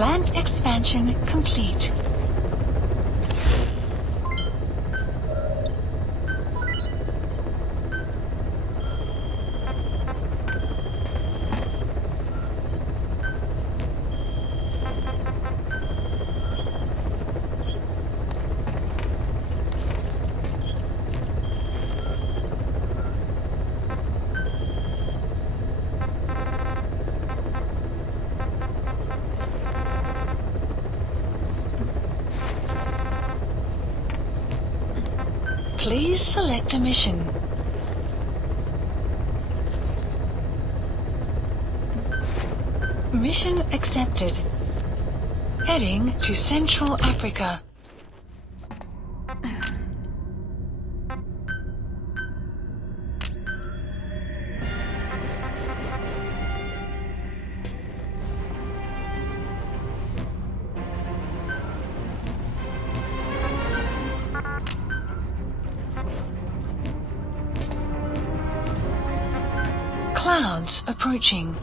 Plant expansion complete. Please select a mission. Mission accepted. Heading to Central Africa. Clouds approaching.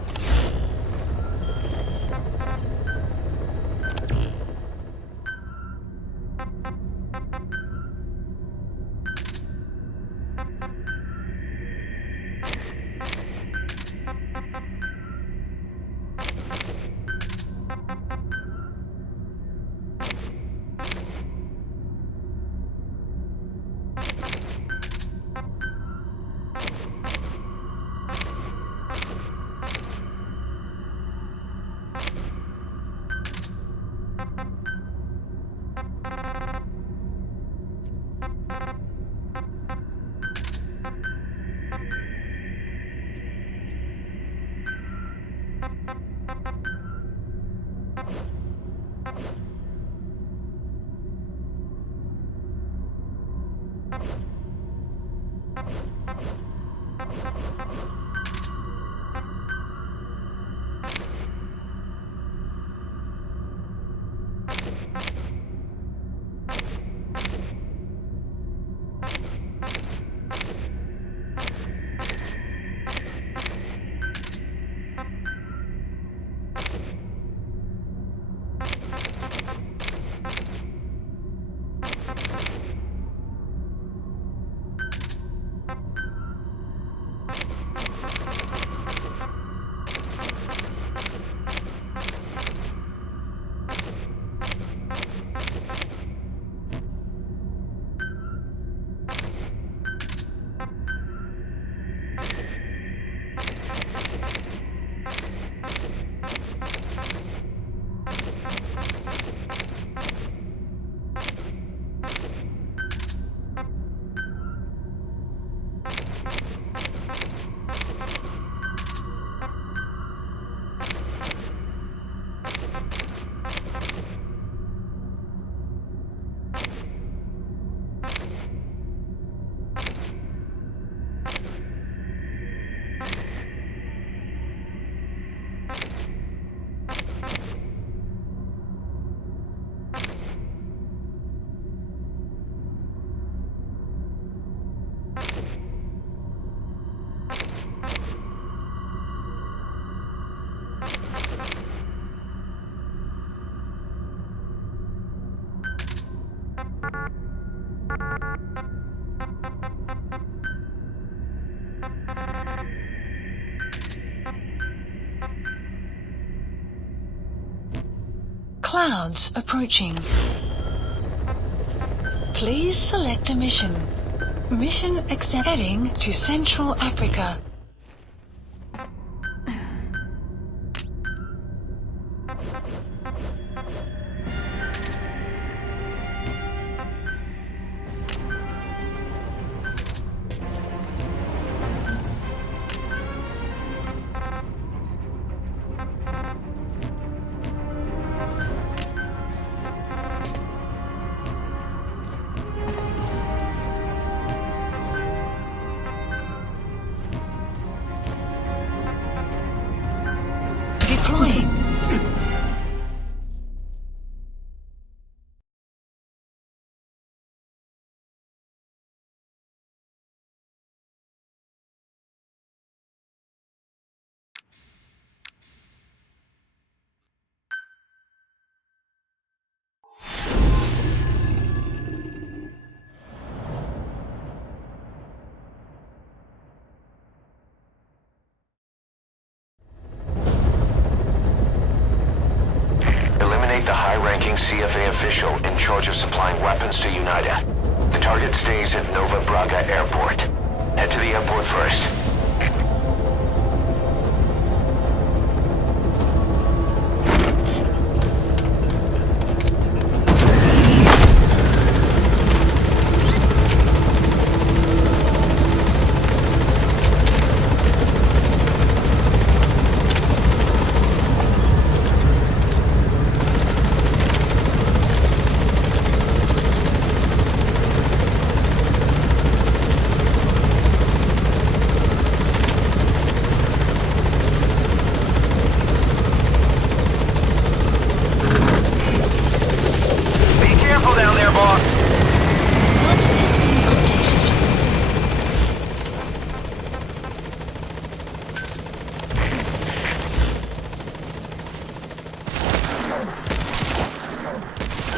Clouds approaching. Please select a mission. Mission accept. Heading to Central Africa. Deploying. the high-ranking CFA official in charge of supplying weapons to UNITA. The target stays at Nova Braga Airport. Head to the airport first.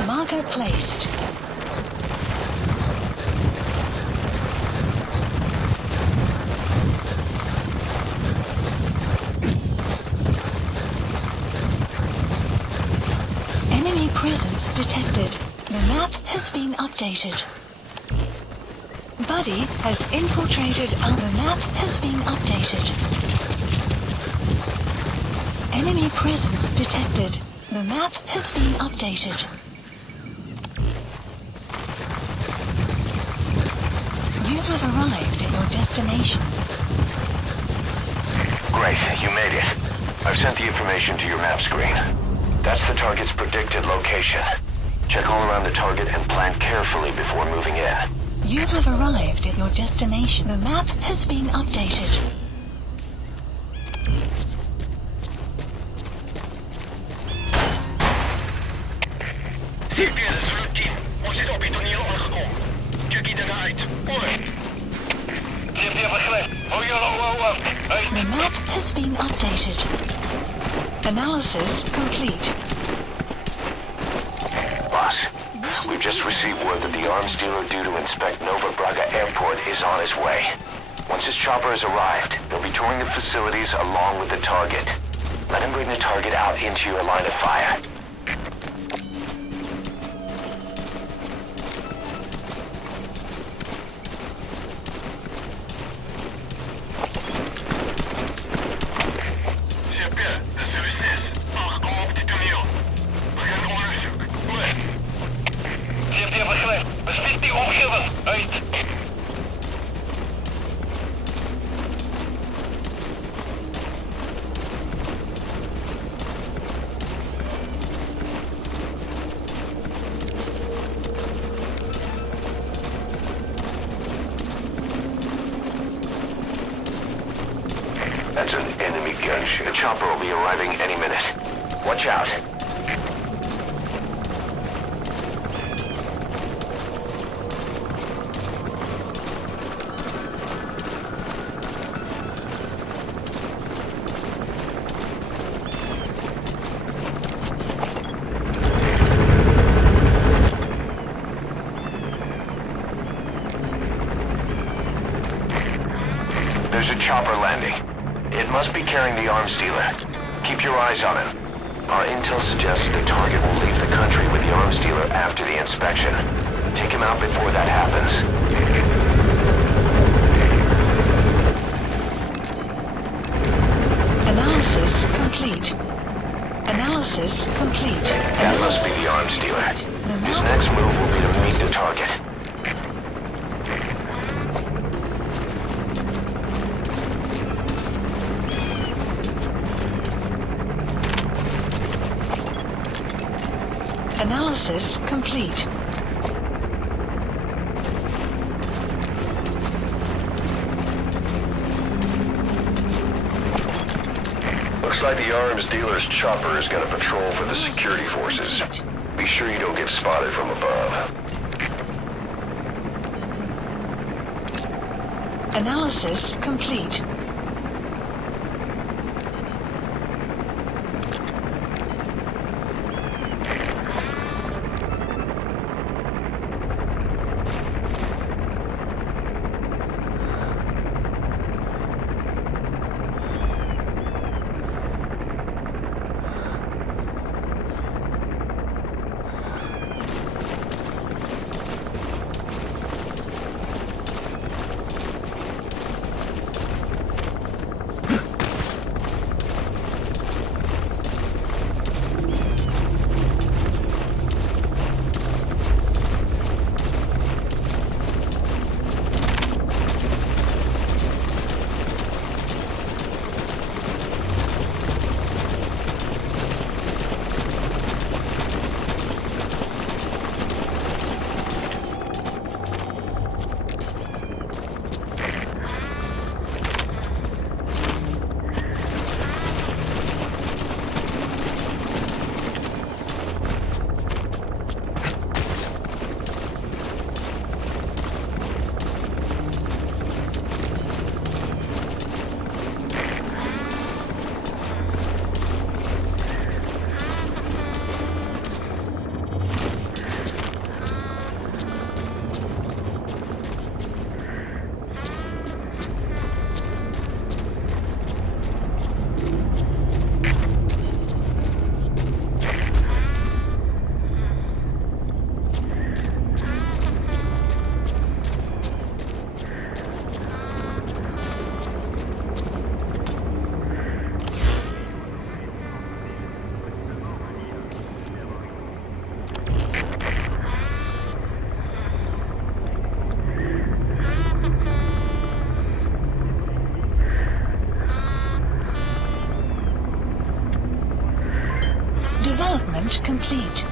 Marker placed. Enemy presence detected. The map has been updated. Buddy has infiltrated and the map has been updated. Enemy presence detected. The map has been updated. You have arrived at your destination. Great, you made it. I've sent the information to your map screen. That's the target's predicted location. Check all around the target and plan carefully before moving in. You have arrived at your destination. The map has been updated. The map has been updated. Analysis complete. Boss, we've just received word that the arms dealer due to inspect Nova Braga Airport is on his way. Once his chopper has arrived, he'll be touring the facilities along with the target. Let him bring the target out into your line of fire. That's an enemy gunship. The chopper will be arriving any minute. Watch out. There's a chopper landing. It must be carrying the arms dealer. Keep your eyes on him. Our intel suggests the target will leave the country with the arms dealer after the inspection. Take him out before that happens. Analysis complete. Analysis complete. That must be the arms dealer. His next move will be to meet the target. Analysis complete. Looks like the arms dealer's chopper is going to patrol for the security forces. Be sure you don't get spotted from above. Analysis complete. Assessment complete.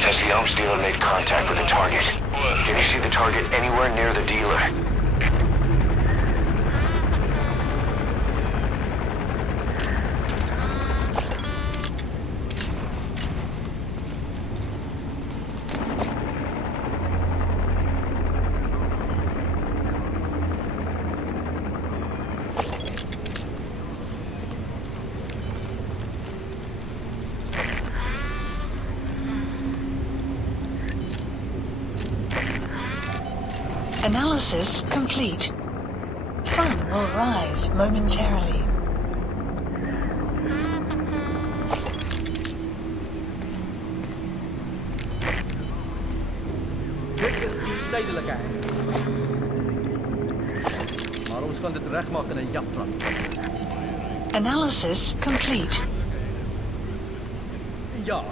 Has the arms dealer made contact with the target? Can you see the target anywhere near the dealer? Analysis complete. Sun will rise momentarily. Dit is die suidelike hek. Maar ons kan dit regmaak in 'n japtrap. Analysis complete. Ja.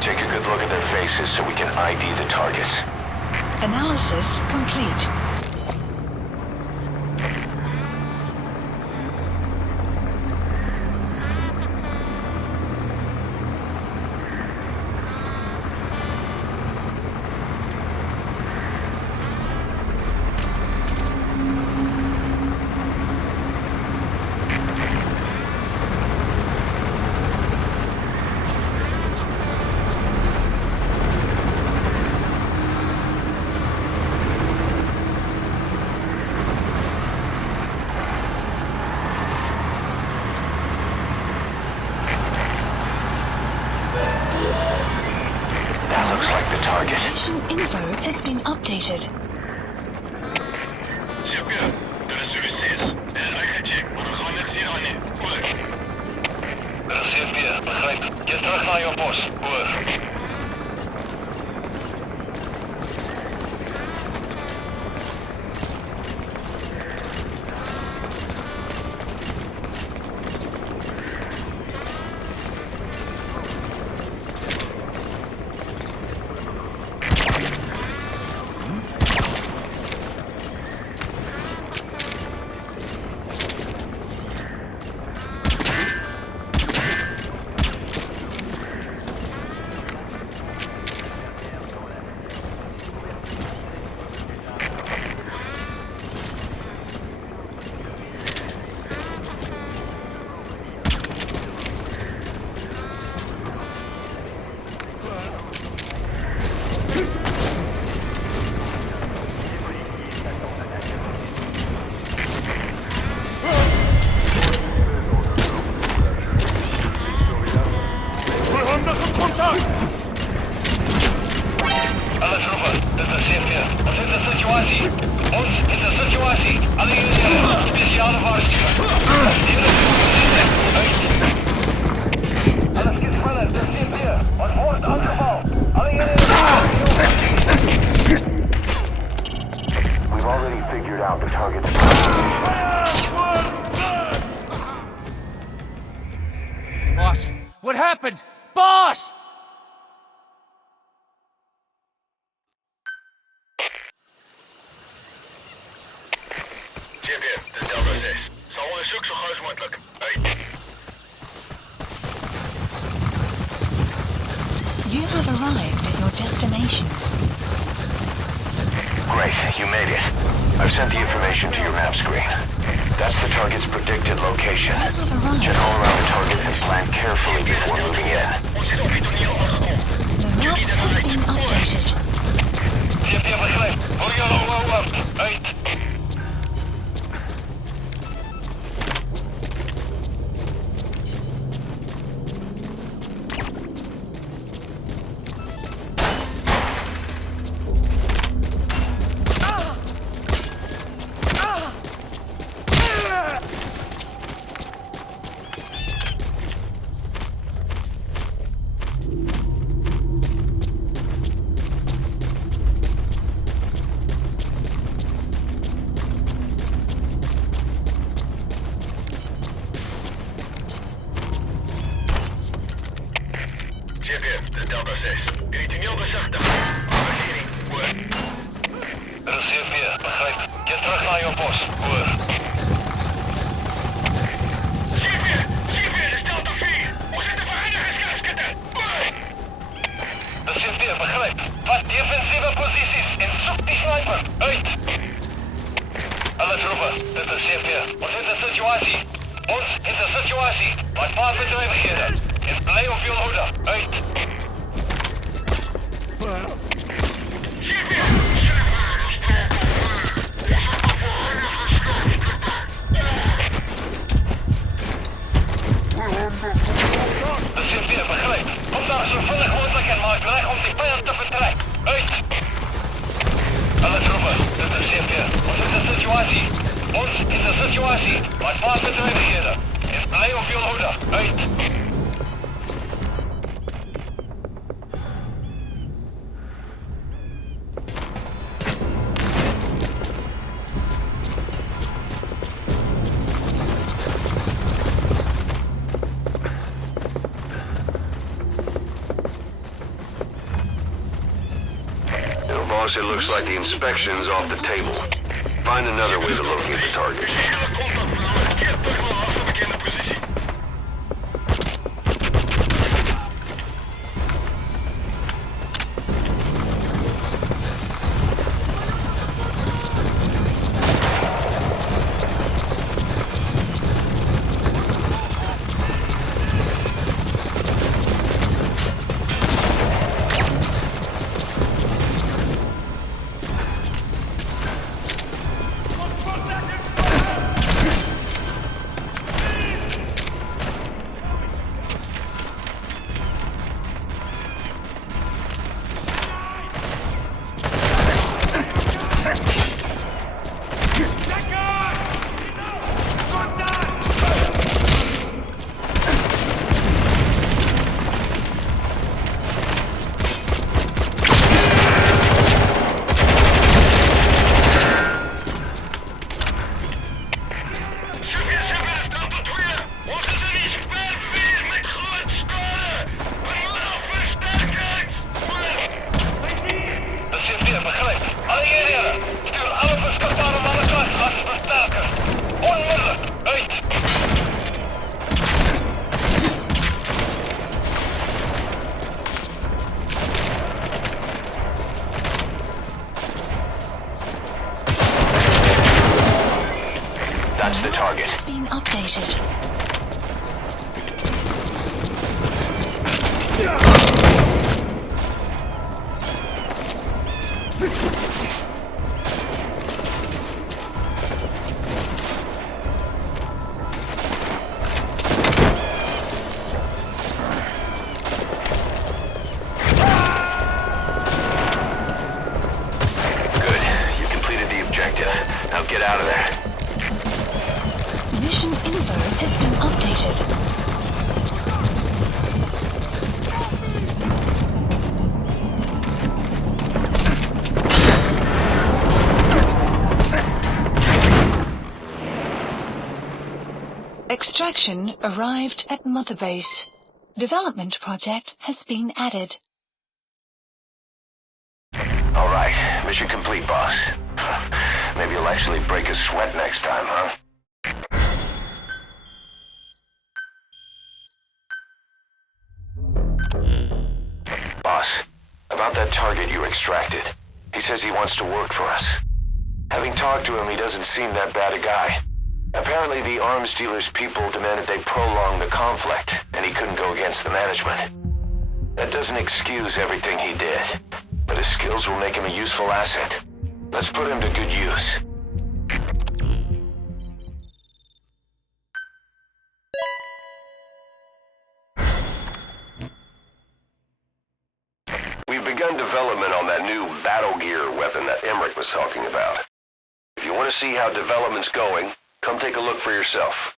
Take a good look at their faces so we can ID the targets. Analysis complete. Mission info has been updated. Je terug naar je post. Over. Alle troepen, dit is CFR. Wat is de situatie? Ons is de situatie. Alle units, speciale waarschuwing. Alles geht schneller, das sind wir. Ons wordt aangevallen. Alle units. We've already figured out the target's Boss, what happened? Boss! CFR, dit is Delta 6. Zal onderzoek zo gauw als mogelijk. Uit. You have arrived at your destination. Great, you made it. I've sent the information to your map screen. That's the target's predicted location. Arrived. Check all around the target and plan carefully before moving in. The map has been updated. CFD begrijp. Hoor je al uit. Boss, it looks like the inspection's off the table. Find another way to locate the target. That's the target. Been updated. Good. You completed the objective. Now get out of there. Mission info has been updated. Extraction arrived at Mother Base. Development project has been added. All right. Mission complete, boss. Maybe you'll actually break a sweat next time, huh? Boss, about that target you extracted. He says he wants to work for us. Having talked to him, he doesn't seem that bad a guy. Apparently the arms dealer's people demanded they prolong the conflict, and he couldn't go against the management. That doesn't excuse everything he did, but his skills will make him a useful asset. Let's put him to good use. We've begun development on that new battle gear weapon that Emmerich was talking about. If you want to see how development's going, come take a look for yourself.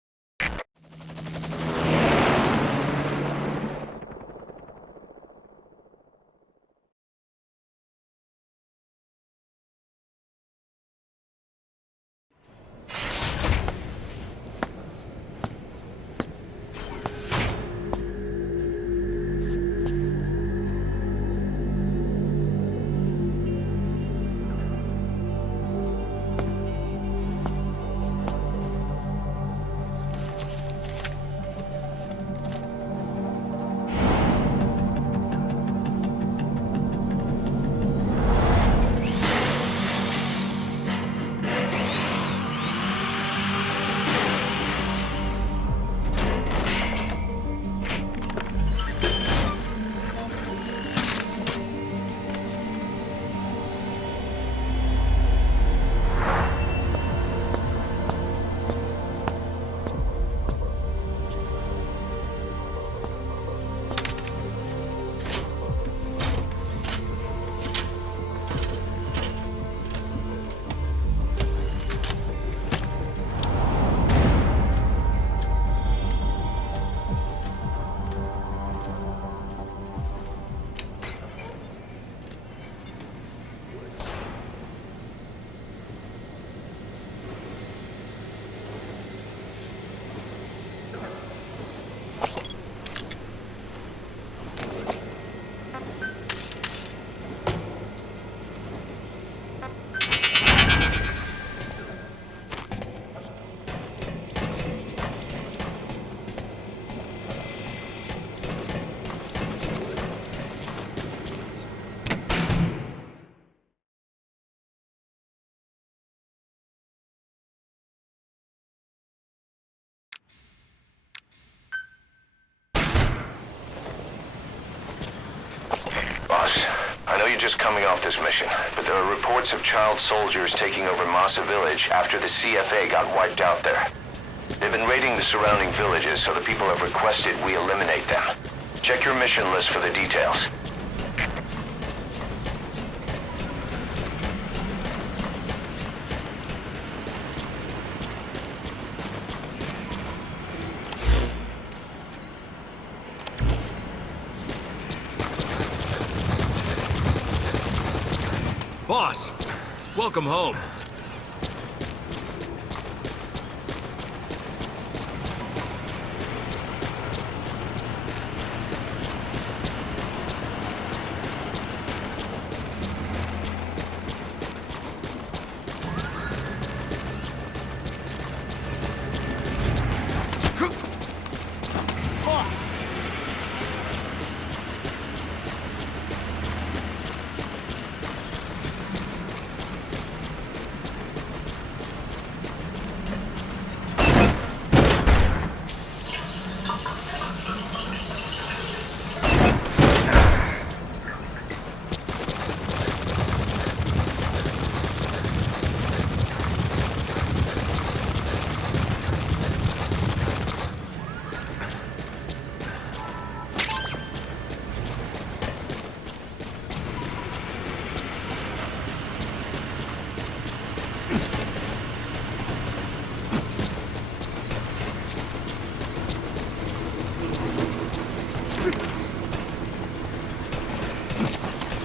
Boss, I know you're just coming off this mission, but there are reports of child soldiers taking over Massa Village after the CFA got wiped out there. They've been raiding the surrounding villages, so the people have requested we eliminate them. Check your mission list for the details. Boss, welcome home.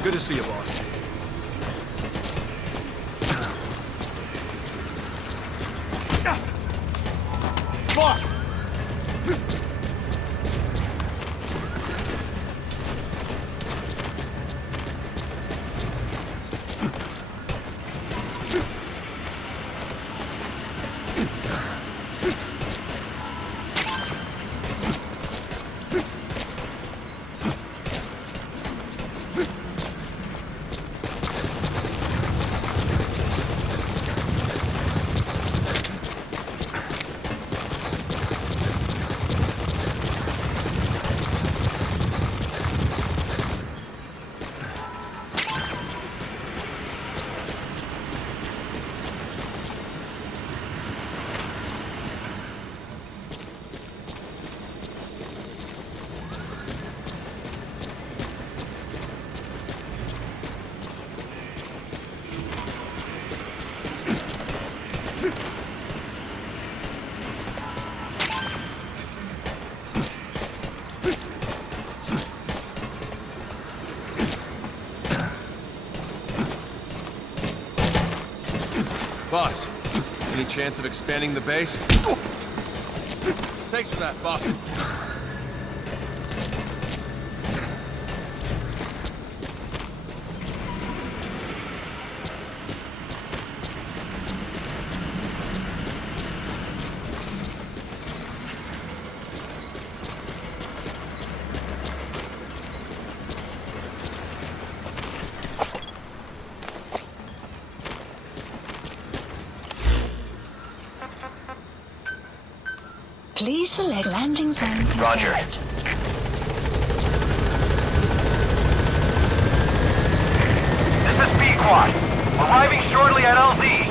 Good to see you, boss. Boss! Boss, any chance of expanding the base? Thanks for that, boss. Please select landing zone confirmed. Roger. This is B-Quad. Arriving shortly at LZ.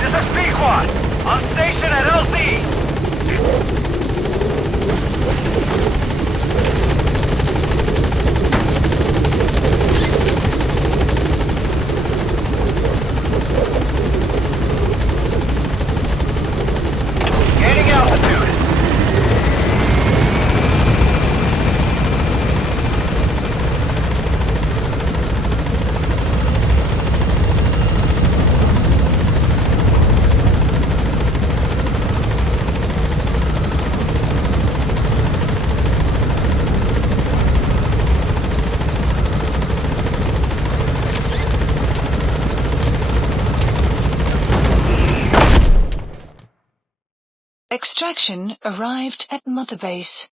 This is B-Quad. On station at LZ. Gaining altitude. Extraction arrived at Mother Base.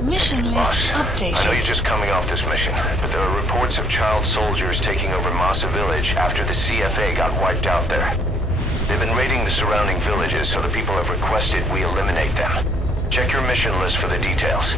Mission list Boss, updated. I know you're just coming off this mission, but there are reports of child soldiers taking over Massa Village after the CFA got wiped out there. They've been raiding the surrounding villages, so the people have requested we eliminate them. Check your mission list for the details.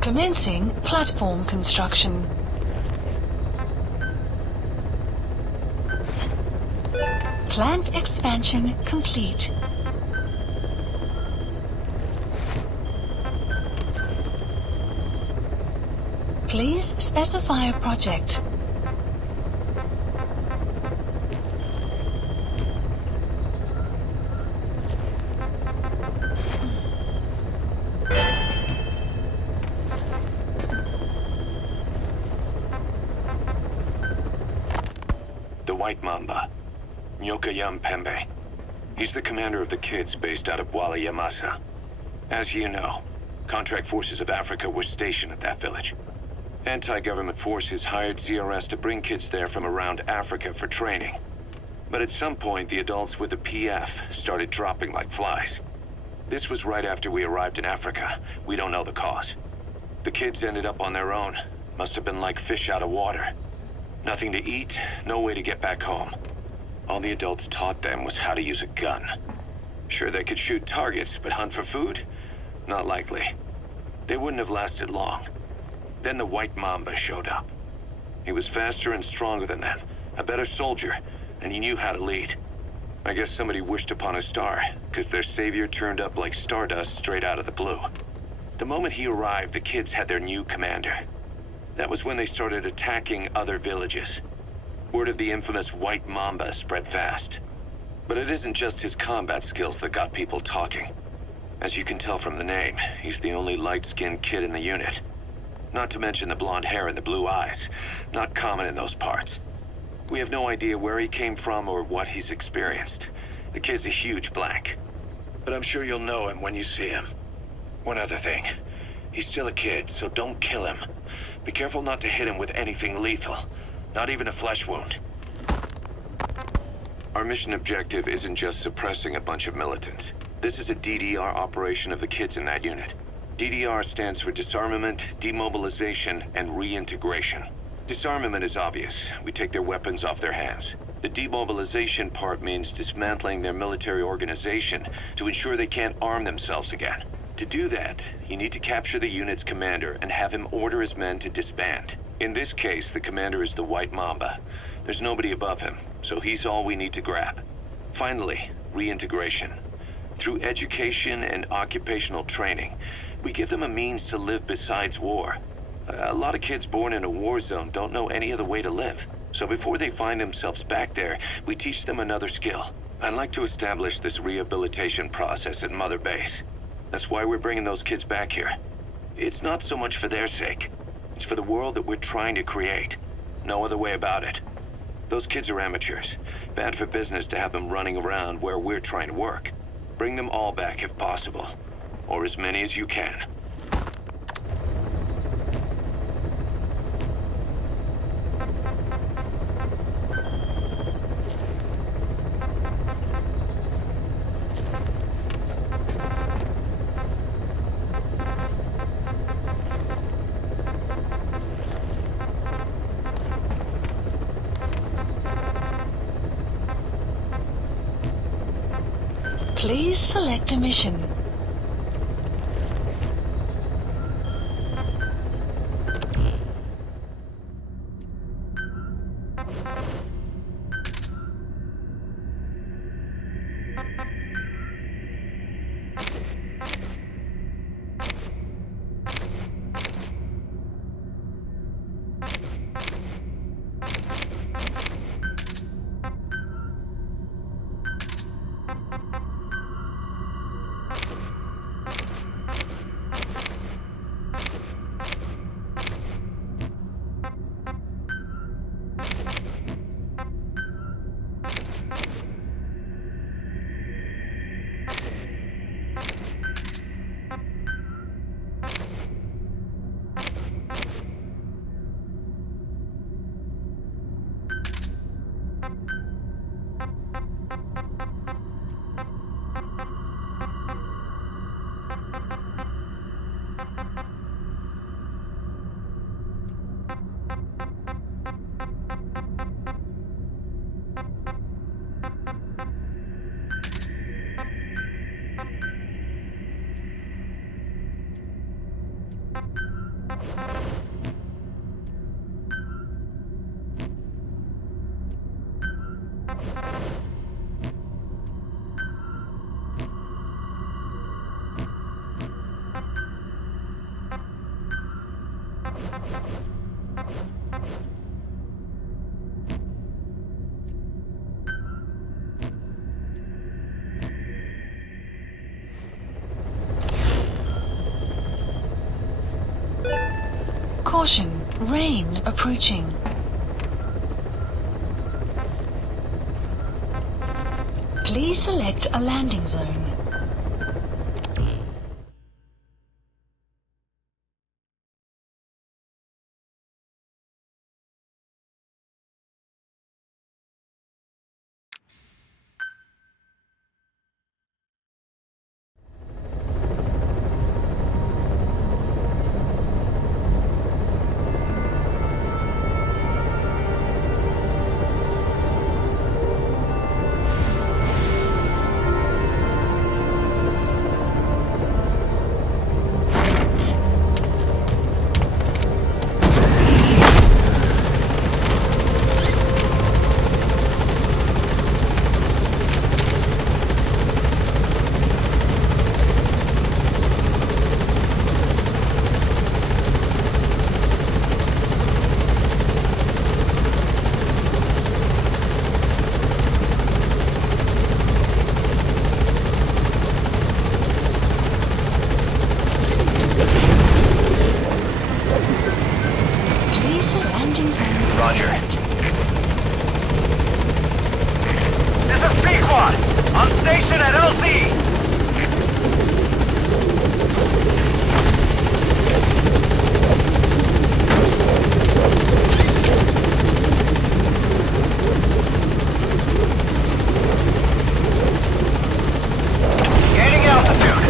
Commencing platform construction. Plant expansion complete. Please specify a project. The White Mamba, Nyokayam Pembe. He's the commander of the kids based out of Wala Yamasa. As you know, contract forces of Africa were stationed at that village. Anti-government forces hired CRS to bring kids there from around Africa for training. But at some point, the adults with the PF started dropping like flies. This was right after we arrived in Africa. We don't know the cause. The kids ended up on their own. Must have been like fish out of water. Nothing to eat, no way to get back home. All the adults taught them was how to use a gun. Sure, they could shoot targets, but hunt for food? Not likely. They wouldn't have lasted long. Then the White Mamba showed up. He was faster and stronger than them, a better soldier, and he knew how to lead. I guess somebody wished upon a star, because their savior turned up like stardust straight out of the blue. The moment he arrived, the kids had their new commander. That was when they started attacking other villages. Word of the infamous White Mamba spread fast. But it isn't just his combat skills that got people talking. As you can tell from the name, he's the only light-skinned kid in the unit. Not to mention the blonde hair and the blue eyes. Not common in those parts. We have no idea where he came from or what he's experienced. The kid's a huge blank. But I'm sure you'll know him when you see him. One other thing. He's still a kid, so don't kill him. Be careful not to hit him with anything lethal. Not even a flesh wound. Our mission objective isn't just suppressing a bunch of militants. This is a DDR operation of the kids in that unit. DDR stands for Disarmament, Demobilization, and Reintegration. Disarmament is obvious. We take their weapons off their hands. The demobilization part means dismantling their military organization to ensure they can't arm themselves again. To do that, you need to capture the unit's commander and have him order his men to disband. In this case, the commander is the White Mamba. There's nobody above him, so he's all we need to grab. Finally, reintegration. Through education and occupational training, we give them a means to live besides war. A lot of kids born in a war zone don't know any other way to live. So before they find themselves back there, we teach them another skill. I'd like to establish this rehabilitation process at Mother Base. That's why we're bringing those kids back here. It's not so much for their sake. It's for the world that we're trying to create. No other way about it. Those kids are amateurs. Bad for business to have them running around where we're trying to work. Bring them all back if possible. Or as many as you can. Please select a mission. Caution, rain approaching. Please select a landing zone. Roger. This is Pequod. On station at LZ. Gaining altitude.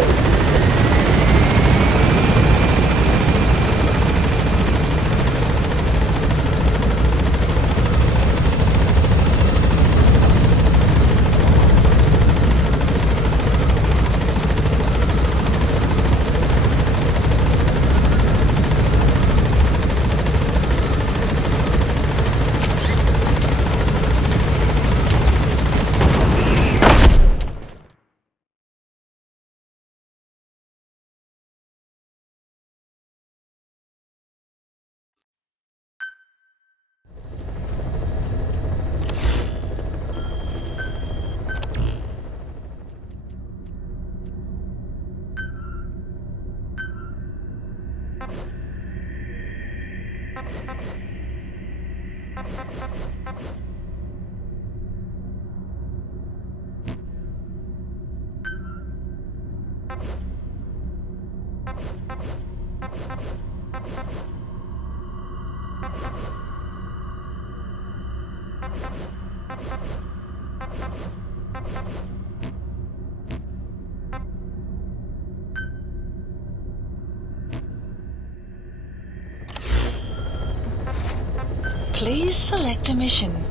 Please select a mission.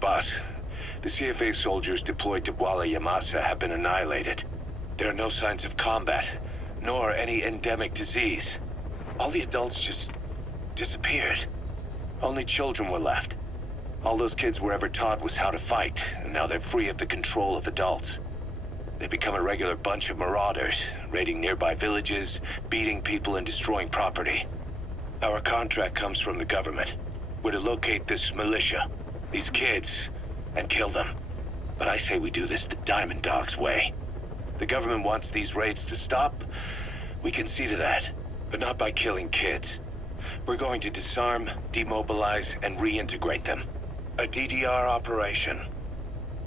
Boss, the CFA soldiers deployed to Walla Yamasa have been annihilated. There are no signs of combat, nor any endemic disease. All the adults just disappeared. Only children were left. All those kids were ever taught was how to fight, and now they're free of the control of adults. They've become a regular bunch of marauders, raiding nearby villages, beating people and destroying property. Our contract comes from the government. We're to locate this militia, these kids, and kill them. But I say we do this the Diamond Dogs way. The government wants these raids to stop. We can see to that, but not by killing kids. We're going to disarm, demobilize, and reintegrate them. A DDR operation.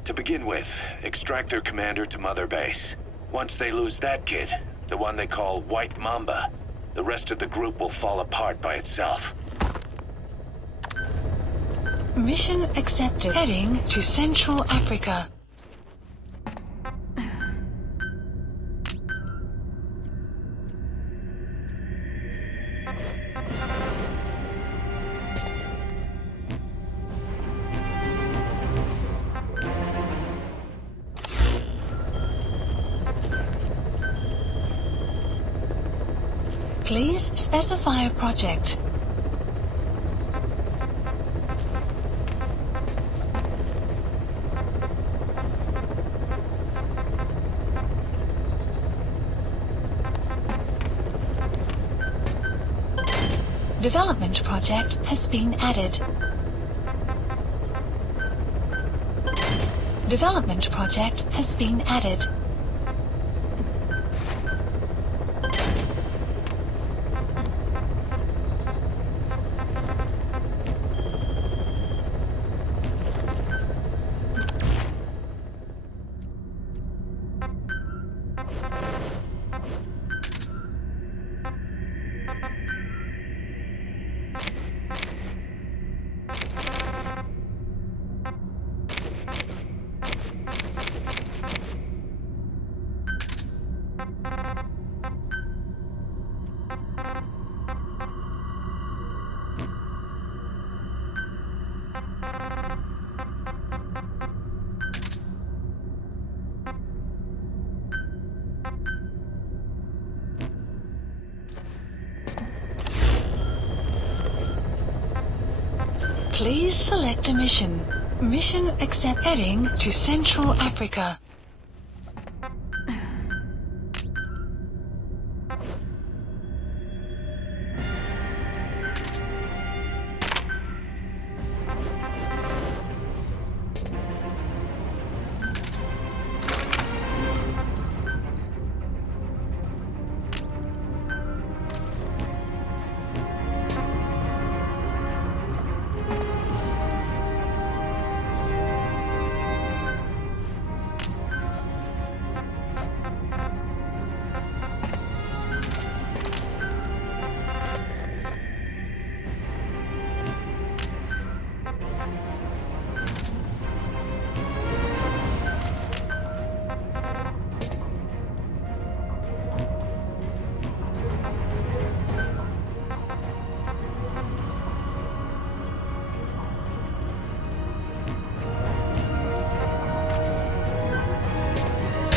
To begin with, extract their commander to Mother Base. Once they lose that kid, the one they call White Mamba, the rest of the group will fall apart by itself. Mission accepted. Heading to Central Africa. Please specify a project. Development project has been added. Development project has been added. Please select a mission. Mission accept. Heading to Central Africa.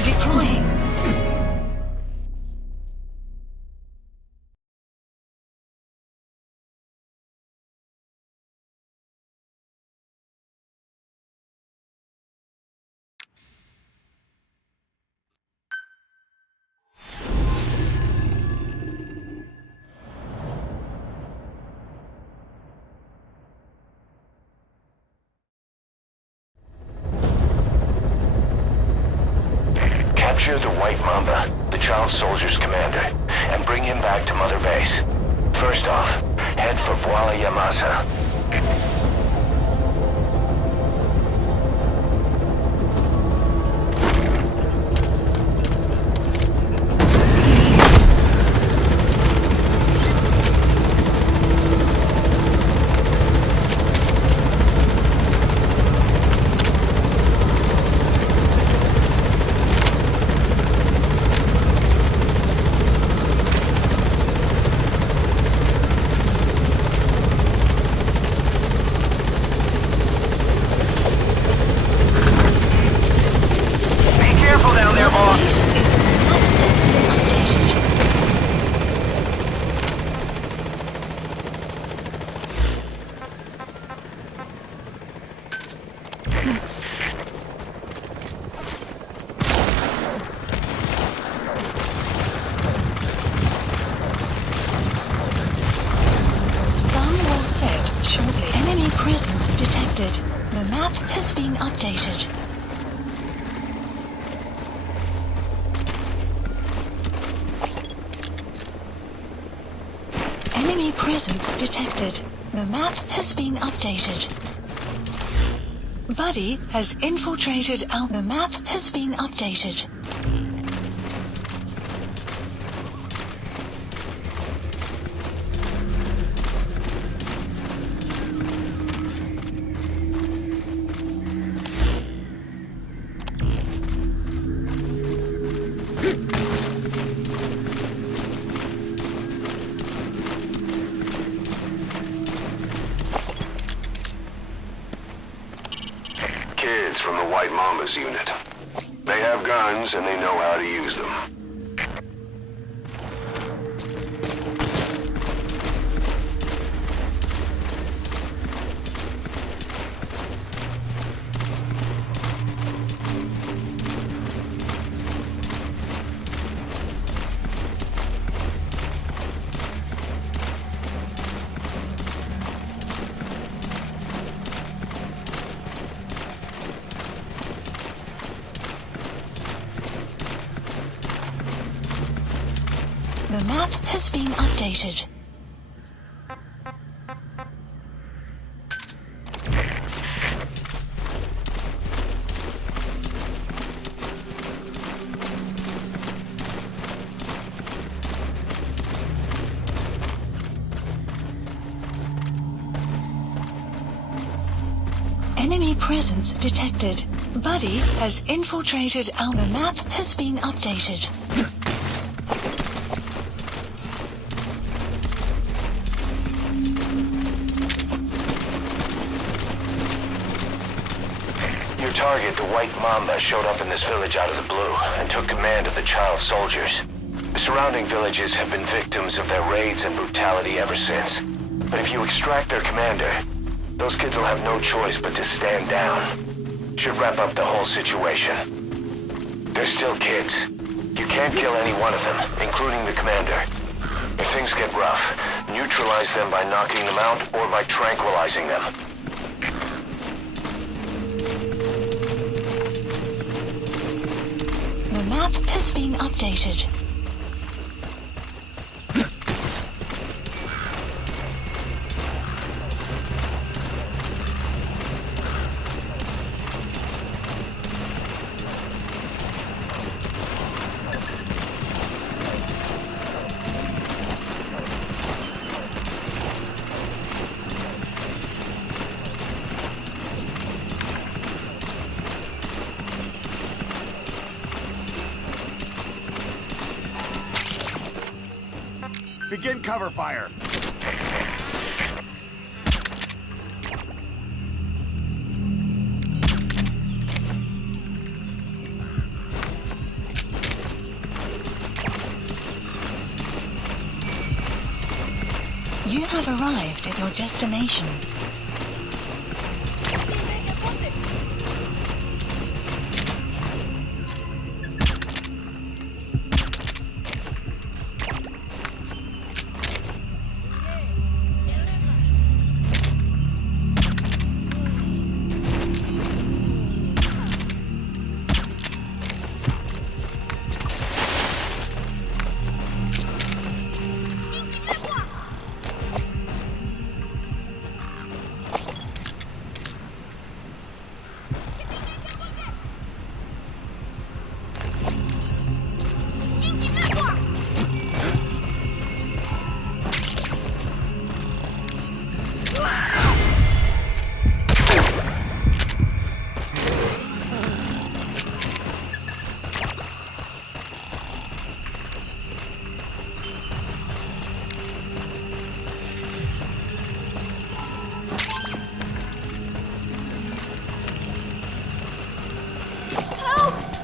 Deploying. Capture the White Mamba, the child soldier's commander, and bring him back to Mother Base. First off, head head for Walla Yamasa. The map has been updated. Enemy presence detected. The map has been updated. Buddy has infiltrated our... The map has been updated. Kids from the White Mama's unit. They have guns and they know how to use them. The map has been updated. Enemy presence detected. Buddy has infiltrated our... The map has been updated. Your target, the White Mamba, showed up in this village out of the blue and took command of the child soldiers. The surrounding villages have been victims of their raids and brutality ever since. But if you extract their commander, those kids will have no choice but to stand down. Should wrap up the whole situation. They're still kids. You can't kill any one of them, including the commander. If things get rough, neutralize them by knocking them out or by tranquilizing them. The map has been updated. Begin cover fire. You have arrived at your destination.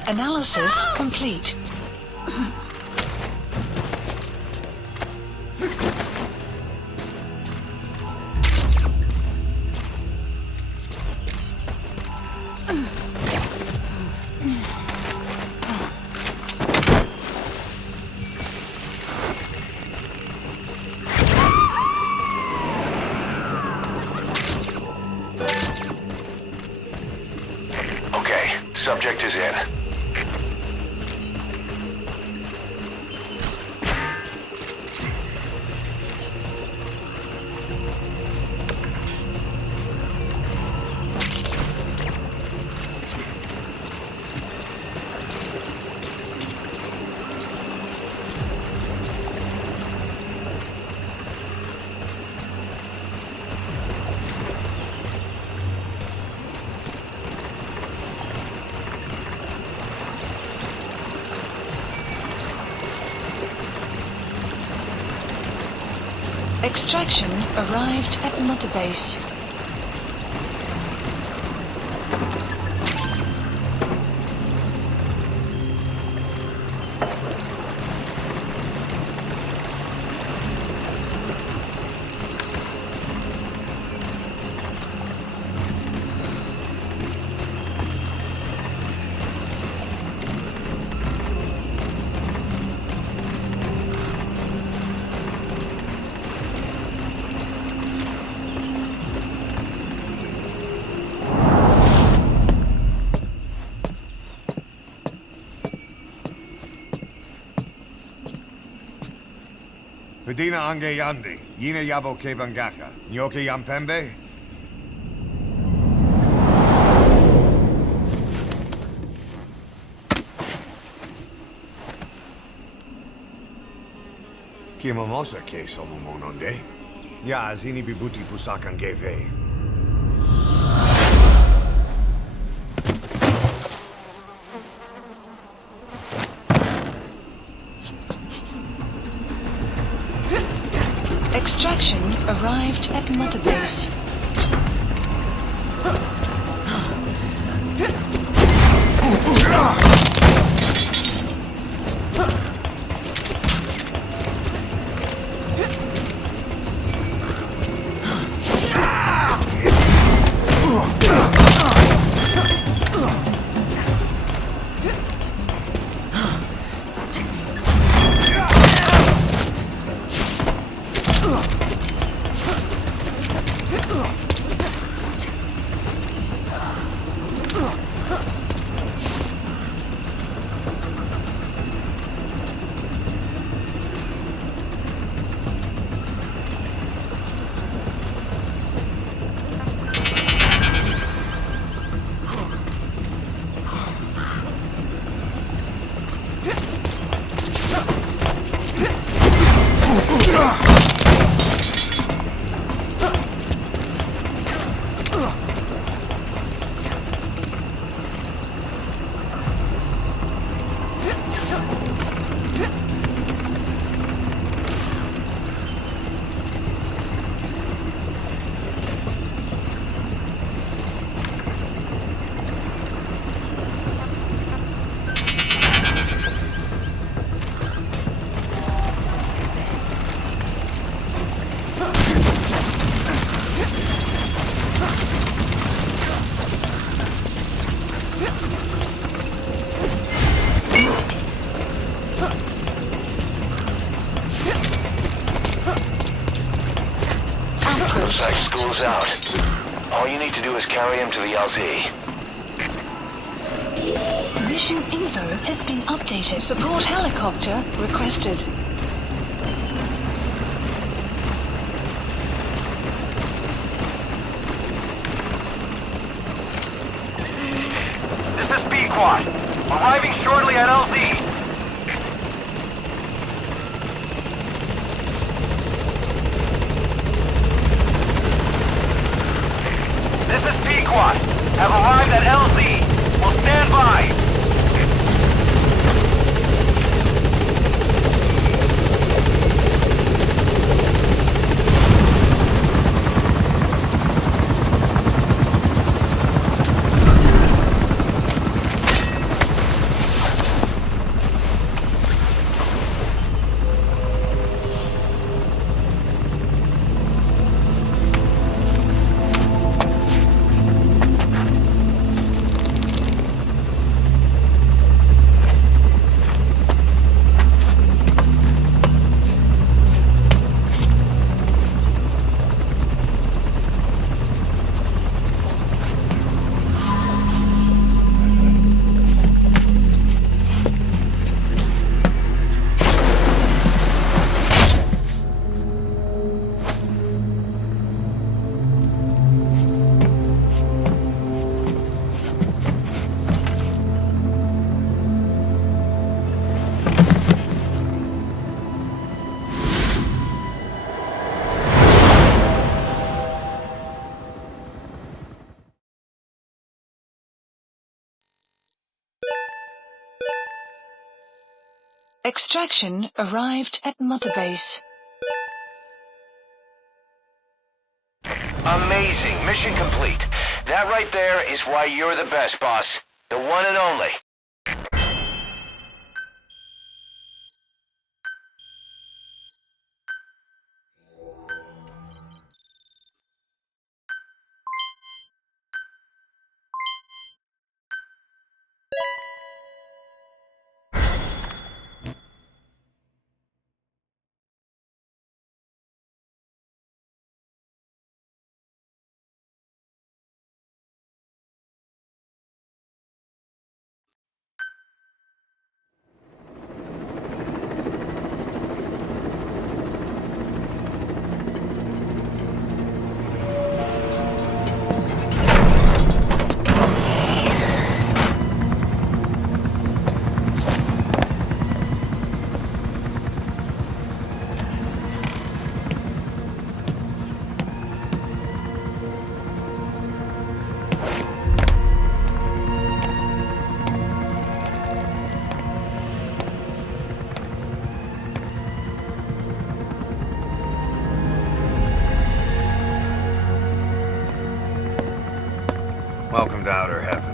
Analysis complete. Okay, subject is in. Extraction arrived at Mother Base. Pedina ange yandi, yina yabo kebangaka, nyoke yampembe? Kimamosa ke solumononde? Ya zini bibuti pusakan geve. Extraction arrived at Mother Base. Looks like school's out. All you need to do is carry him to the LZ. Mission info has been updated. Support helicopter requested. This is B-Quad. Arriving shortly at LZ. This is P-Quad. Have arrived at LZ. Will stand by. Extraction arrived at Mother Base. Amazing. Mission complete. That right there is why you're the best, boss. The one and only. Welcome to outer heaven.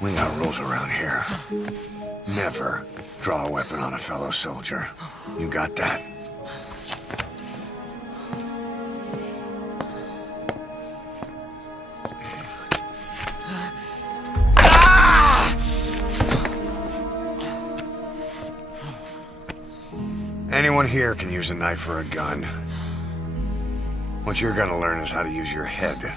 We got rules around here. Never draw a weapon on a fellow soldier. You got that? Anyone here can use a knife or a gun. What you're gonna learn is how to use your head.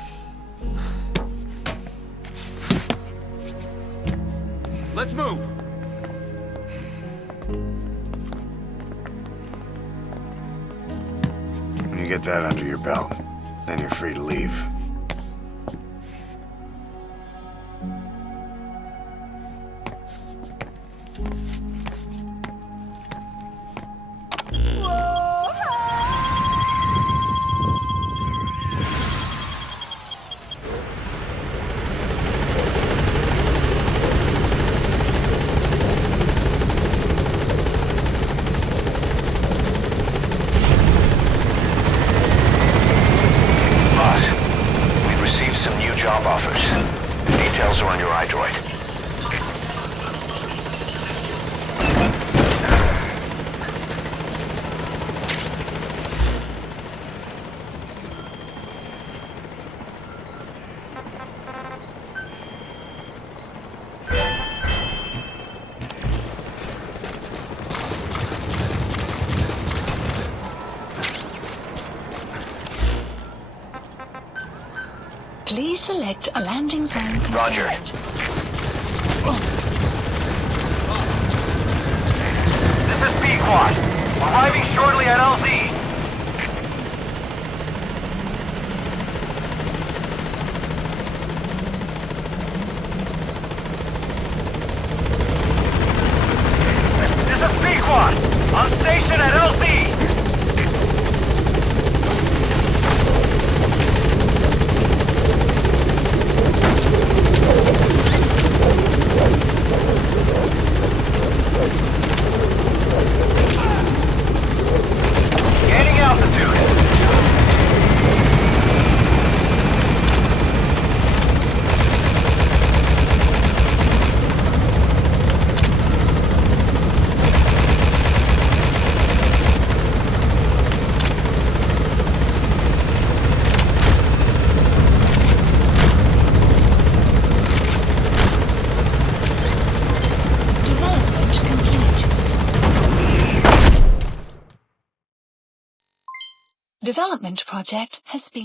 Let's move! When you get that under your belt, then you're free to leave. Job offers. Details are on your iDroid. Please select a landing zone confirmed. Roger. This is B-Quad. Arriving shortly at LZ. This is B-Quad. On station at LZ. Gaining altitude. Development complete. Development project has been